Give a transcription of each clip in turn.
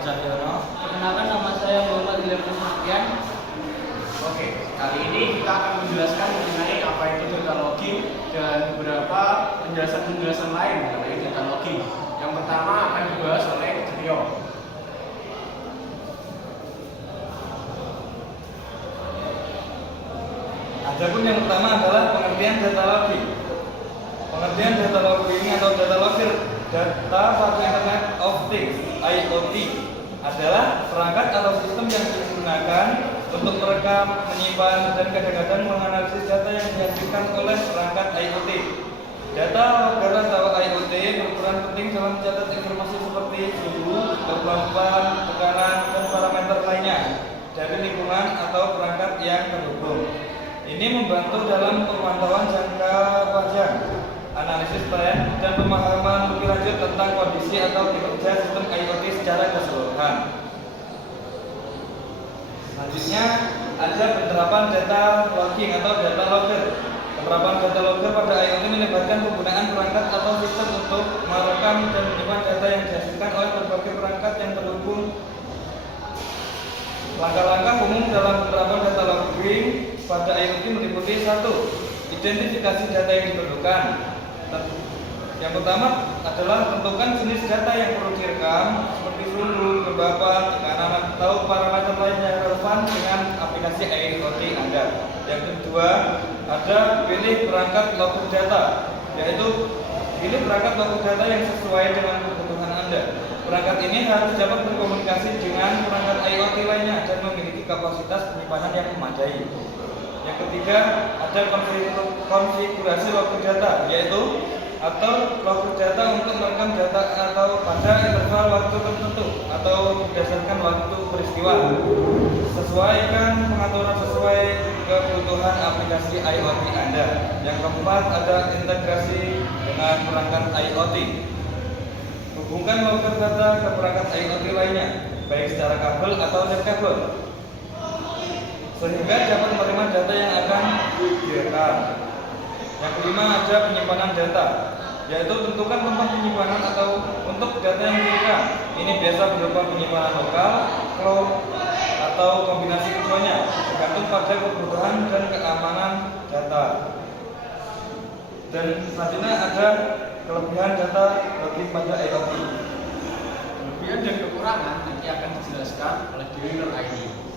Cahyono. Perkenalkan, nama saya Muhammad Ilham Sofian. Oke, kali ini kita akan menjelaskan mengenai apa itu data logging dan beberapa penjelasan-penjelasan lain mengenai data logging. Yang pertama akan dibahas oleh Rio. Adapun yang pertama adalah pengertian data logging. Pengertian data logging atau data logger, data satu Internet of Things (IoT) adalah perangkat atau sistem yang digunakan untuk merekam, menyimpan, dan kadang-kadang menganalisis data yang dihasilkan oleh perangkat IoT. Data logger atau IoT berperan penting dalam mencatat informasi seperti suhu, kelembapan, tekanan, dan parameter lainnya dari lingkungan atau perangkat yang terhubung. Ini membantu dalam pemantauan jangka panjang, analisis tren, dan pemahaman lebih lanjut tentang kondisi atau kinerja sistem IoT secara keseluruhan. Selanjutnya ada penerapan data logging atau data logger. Penerapan data logger pada IoT melibatkan penggunaan perangkat atau sistem untuk merekam dan menyimpan data yang dihasilkan oleh berbagai perangkat yang terhubung. Langkah-langkah umum dalam penerapan data logging pada IoT meliputi: 1. Identifikasi data yang diperlukan. Yang pertama adalah tentukan jenis data yang perlu direkam, seperti suhu, kelembapan, tekanan, atau parameter lain yang relevan dengan aplikasi IoT Anda. Yang kedua, ada pilih perangkat logger data, yaitu pilih perangkat logger data yang sesuai dengan kebutuhan Anda. Perangkat ini harus dapat berkomunikasi dengan perangkat IoT lainnya dan memiliki kapasitas penyimpanan yang memadai. Yang ketiga, ada konfigurasi logger data, yaitu atau logger data untuk merekam data atau pada interval waktu tertentu atau berdasarkan waktu peristiwa. Sesuaikan pengaturan sesuai kebutuhan aplikasi IoT Anda. Yang keempat, ada integrasi dengan perangkat IoT. Hubungkan logger data ke perangkat IoT lainnya, baik secara kabel atau nirkabel, sehingga dapat menerima data yang akan direkam. Yang kelima, ada penyimpanan data, yaitu tentukan tempat penyimpanan atau untuk data yang direkam. Ini biasa berupa penyimpanan lokal, cloud, atau kombinasi keduanya, tergantung pada kebutuhan dan keamanan data. Dan selanjutnya ada kelebihan data logging pada IoT. Kelebihan dan kekurangan nanti akan dijelaskan oleh Dewi Nur Aini.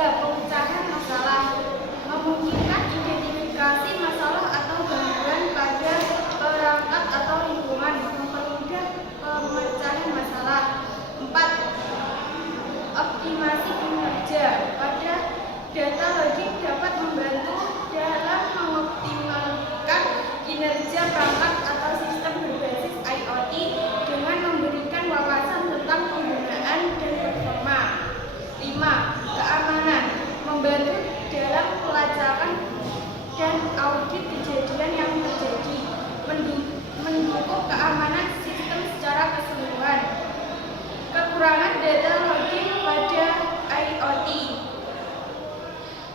Pemecahan masalah memungkinkan identifikasi masalah atau gangguan pada perangkat atau lingkungan, mempermudah pemecahan masalah. 4. Optimasi kinerja. Pada data logging dapat membantu dalam mengoptimalkan kinerja perangkat atau sistem berbasis IoT dengan memberikan wawasan tentang penggunaan dan performa. 5. Keamanan, membantu dalam pelacakan dan audit kejadian yang terjadi, mendukung keamanan sistem secara keseluruhan. Kekurangan data logging pada IoT.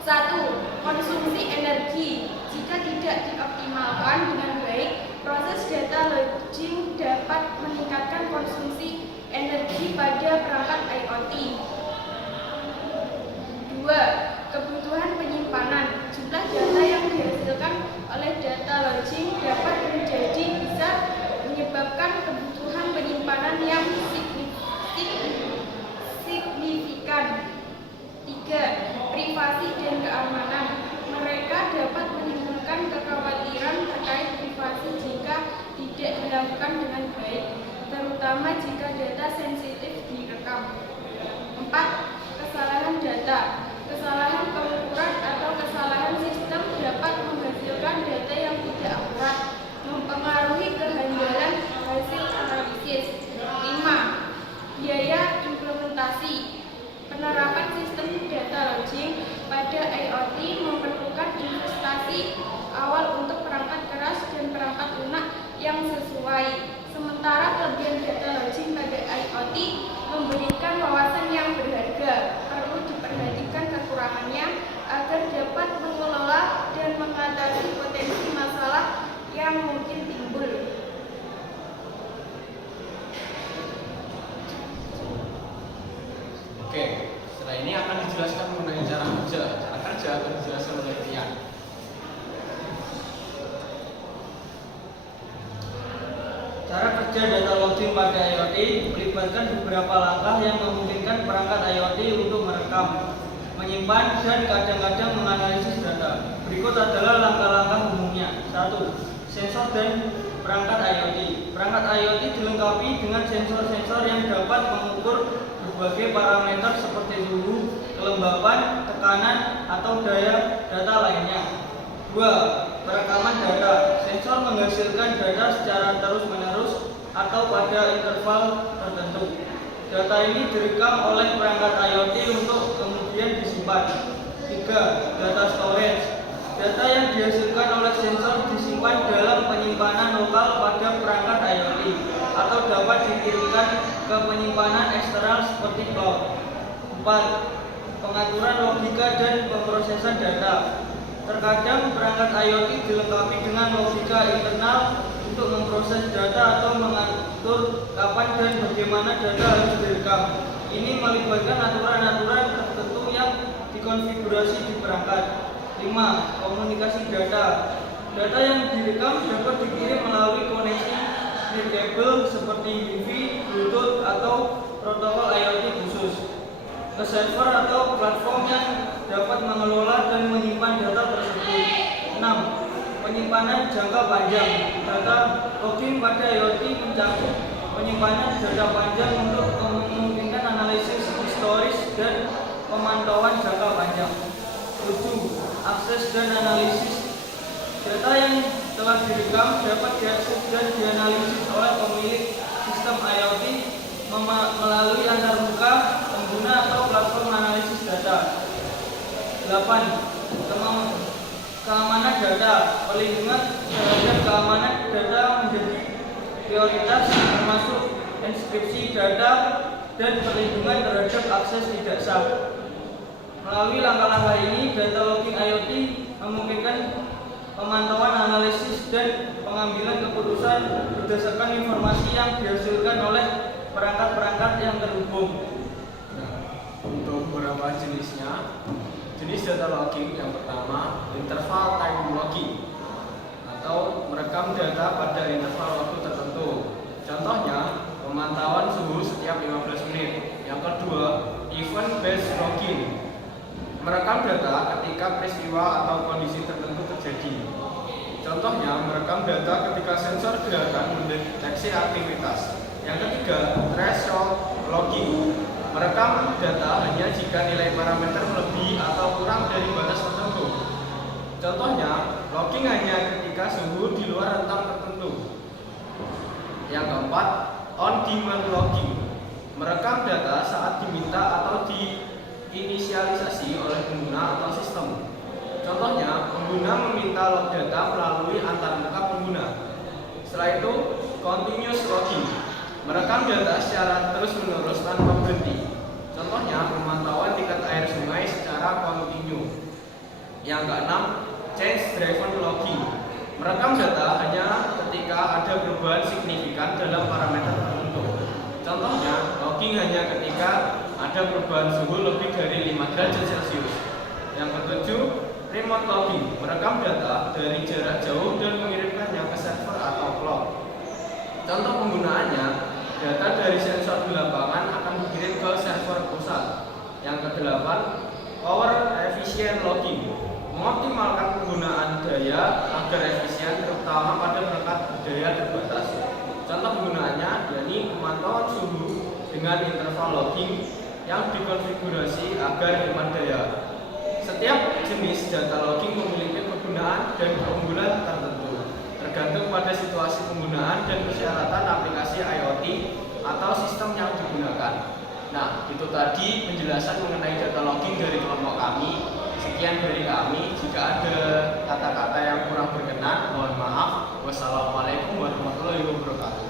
1. Konsumsi energi. Jika tidak dioptimalkan dengan baik, proses data logging dapat meningkatkan konsumsi energi pada perangkat IoT. 2. Kebutuhan penyimpanan. Jumlah data yang dihasilkan oleh data logging dapat bisa menyebabkan kebutuhan penyimpanan yang signifikan. 3. Privasi dan keamanan. Mereka dapat menimbulkan kekhawatiran terkait dilakukan dengan baik, terutama jika data sensitif direkam. 4. Kesalahan data. Kesalahan pengukuran atau kesalahan sistem dapat menghasilkan data yang tidak akurat, mempengaruhi kehandalan hasil analisis. 5. Biaya implementasi. Penerapan sistem data logging pada IoT memerlukan investasi awal untuk perangkat keras dan perangkat lunak yang sesuai. Sementara kelebihan data logging pada IoT memberikan wawasan yang berharga. Perlu diperhatikan kekurangannya agar dapat mengelola dan mengatasi potensi masalah yang mungkin timbul. Oke, setelah ini akan dijelaskan mengenai cara kerja. Cara kerja akan dijelaskan oleh Rian. Cara kerja data logging pada IoT melibatkan beberapa langkah yang memungkinkan perangkat IoT untuk merekam, menyimpan, dan kadang-kadang menganalisis data. Berikut adalah langkah-langkah umumnya. 1. Sensor dan perangkat IoT. Perangkat IoT dilengkapi dengan sensor-sensor yang dapat mengukur berbagai parameter seperti suhu, kelembapan, tekanan, atau daya data lainnya. 2. Perekaman data. Sensor menghasilkan data secara terus-menerus atau pada interval tertentu. Data ini direkam oleh perangkat IoT untuk kemudian disimpan. 3. Data storage. Data yang dihasilkan oleh sensor disimpan dalam penyimpanan lokal pada perangkat IoT atau dapat dikirimkan ke penyimpanan eksternal seperti cloud. 4. Pengaturan logika dan pemrosesan data. Terkadang perangkat IoT dilengkapi dengan logika internal untuk memproses data atau mengatur kapan dan bagaimana data harus direkam. Ini melibatkan aturan-aturan tertentu yang dikonfigurasi di perangkat. 5. Komunikasi data. Data yang direkam dapat dikirim melalui koneksi nirkabel seperti Wi-Fi, Bluetooth, atau protokol IoT khusus ke server atau platform yang dapat mengelola dan menyimpan data tersebut. 6. Penyimpanan jangka panjang. Data logging pada IoT mencakup penyimpanan data panjang untuk memungkinkan analisis historis dan pemantauan jangka panjang. 7. Akses dan analisis. Data yang telah direkam dapat diakses dan dianalisis oleh pemilik sistem IoT melalui antarmuka, pengguna, atau platform analisis data. 8. Keamanan data. Perlindungan terhadap keamanan data menjadi prioritas, termasuk enkripsi data dan perlindungan terhadap akses tidak sah. Melalui langkah-langkah ini, data logging IoT memungkinkan pemantauan, analisis, dan pengambilan keputusan berdasarkan informasi yang dihasilkan oleh perangkat-perangkat yang terhubung. Untuk beberapa jenisnya, jenis data logging yang pertama, interval time logging atau merekam data pada interval waktu tertentu. Contohnya, pemantauan suhu setiap 15 menit. Yang kedua, event based logging, merekam data ketika peristiwa atau kondisi tertentu terjadi. Contohnya, merekam data ketika sensor gerakan mendeteksi aktivitas. Yang ketiga, threshold logging, merekam data hanya jika nilai parameter lebih atau kurang dari batas tertentu. Contohnya, logging hanya ketika suhu di luar rentang tertentu. Yang keempat, on-demand logging, merekam data saat diminta atau diinisialisasi oleh pengguna atau sistem. Contohnya, pengguna meminta log data melalui antarmuka pengguna. Setelah itu, continuous logging, merekam data secara terus-menerus tanpa berhenti. Contohnya, pemantauan tingkat air sungai secara kontinu. Yang keenam, change driven logging, merekam data hanya ketika ada perubahan signifikan dalam parameter tertentu. Contohnya, logging hanya ketika ada perubahan suhu lebih dari 5 derajat Celcius. Yang ketujuh, remote logging, merekam data dari jarak jauh dan mengirimkannya ke server atau cloud. Contoh penggunaannya, data dari sensor di lapangan akan dikirim ke server pusat. Yang kedelapan, power efficient logging, mengoptimalkan penggunaan daya agar efisien terutama pada perangkat daya terbatas. contoh penggunaannya yakni pemantauan suhu dengan interval logging yang dikonfigurasi agar hemat daya. Setiap jenis data logging memiliki kegunaan dan keunggulan tertentu, tergantung pada situasi penggunaan dan persyaratan aplikasi IoT atau sistem yang digunakan. Nah, itu tadi penjelasan mengenai data logging dari kelompok kami. Sekian dari kami. Jika ada kata-kata yang kurang berkenan, mohon maaf. Wassalamualaikum warahmatullahi wabarakatuh.